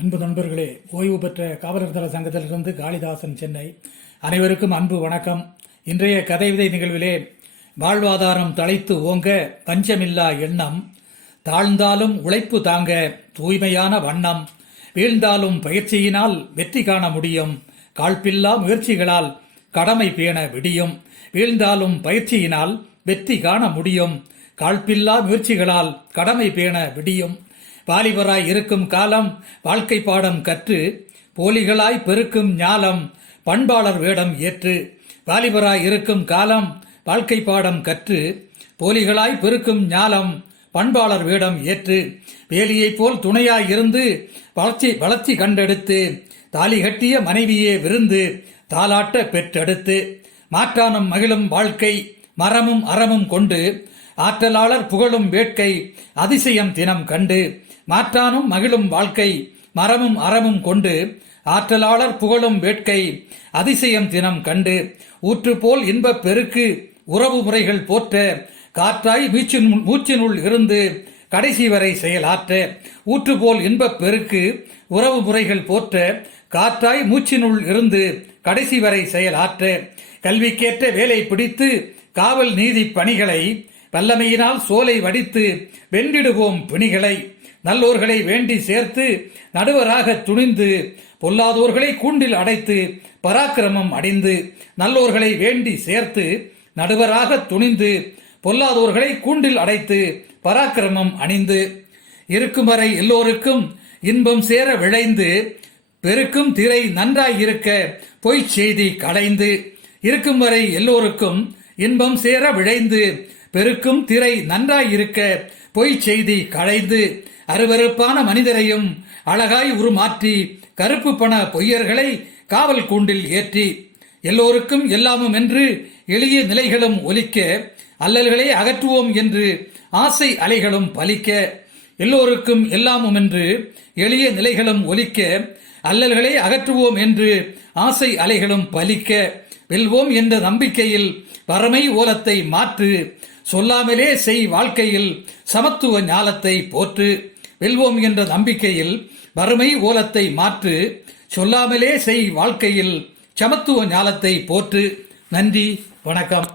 அன்பு நண்பர்களே, ஓய்வு பெற்ற காவலர் தள சங்கத்திலிருந்து காளிதாசன், சென்னை. அனைவருக்கும் அன்பு வணக்கம். இன்றைய கதை விதை நிகழ்விலே வாழ்வாதாரம் தழைத்து ஓங்க பஞ்சமில்லா எண்ணம், தாழ்ந்தாலும் உழைப்பு தாங்க தூய்மையான வண்ணம், வீழ்ந்தாலும் பயிற்சியினால் வெற்றி காண முடியும், காழ்ப்பில்லா முயற்சிகளால் கடமை பேண விடியும். வீழ்ந்தாலும் பயிற்சியினால் வெற்றி காண முடியும், காழ்ப்பில்லா முயற்சிகளால் கடமை பேண விடியும். வாலிபராய் இருக்கும் காலம் வாழ்க்கை பாடம் கற்று போலிகளாய் பெருக்கும் ஞாலம் பண்பாளர் வேடம் ஏற்று. வாலிபராய் இருக்கும் காலம் வாழ்க்கை பாடம் கற்று போலிகளாய் பெருக்கும் ஞாலம் பண்பாளர் வேடம் ஏற்று. வேலியைப் போல் துணையாய் இருந்து வளர்ச்சி கண்டெடுத்து தாலி கட்டிய மனைவியே விருந்து தாலாட்ட பெற்றெடுத்து. மாற்றானும் மகிழும் வாழ்க்கை மரமும் அறமும் கொண்டு ஆற்றலாளர் புகழும் வேட்கை அதிசயம் தினம் கண்டு. மாற்றானும் மகிழும் வாழ்க்கை மரமும் அறமும் கொண்டு ஆற்றலாளர் புகழும் வேட்கை அதிசயம் தினம் கண்டு. ஊற்று போல் இன்பப் பெருக்கு உறவு முறைகள் போற்ற காற்றாய் மூச்சினுள் இருந்து கடைசி வரை செயலாற்ற. ஊற்று போல் இன்பப் பெருக்கு உறவு முறைகள் போற்ற காற்றாய் மூச்சினுள் இருந்து கடைசி வரை செயலாற்ற. கல்விக்கேற்ற வேலை பிடித்து காவல் நீதி பணிகளை வல்லமையினால் சோலை வடித்து வென்றிடுவோம் பிணிகளை. நல்லோர்களை வேண்டி சேர்த்து நடுவராக துணிந்து பொல்லாதோர்களை கூண்டில் அடைத்து பராக்கிரமம் அடைந்து. நல்லோர்களை வேண்டி சேர்த்து நடுவராக துணிந்து பொல்லாதோர்களை கூண்டில் அடைத்து பராக்கிரமம் அணிந்து. இருக்கும் வரை எல்லோருக்கும் இன்பம் சேர விளைந்து பெருக்கும் திரை நன்றாயிருக்க பொய்ச் செய்தி களைந்து. இருக்கும் வரை எல்லோருக்கும் இன்பம் சேர விளைந்து பெருக்கும் திரை நன்றாயிருக்க பொய்ச் செய்தி களைந்து. அருவருப்பான மனிதரையும் அழகாய் உருமாற்றி கருப்பு பண பொய்யர்களை காவல் கூண்டில் ஏற்றி. எல்லோருக்கும் எல்லாமும் என்று எளிய நிலைகளும் ஒலிக்க அல்லல்களை அகற்றுவோம் என்று ஆசை அலைகளும் பலிக்க. எல்லோருக்கும் எல்லாமும் என்று எளிய நிலைகளும் ஒலிக்க அல்லல்களை அகற்றுவோம் என்று ஆசை அலைகளும் பலிக்க. வெல்வோம் என்ற நம்பிக்கையில் வறுமை ஓலத்தை மாற்று சொல்லாமலே செய் வாழ்க்கையில் சமத்துவ ஞாலத்தை போற்று. வெல்வோம் என்ற நம்பிக்கையில் வறுமை ஓலத்தை மாற்று சொல்லாமலே செய் வாழ்க்கையில் சமத்துவ ஞாலத்தை போற்று. நன்றி, வணக்கம்.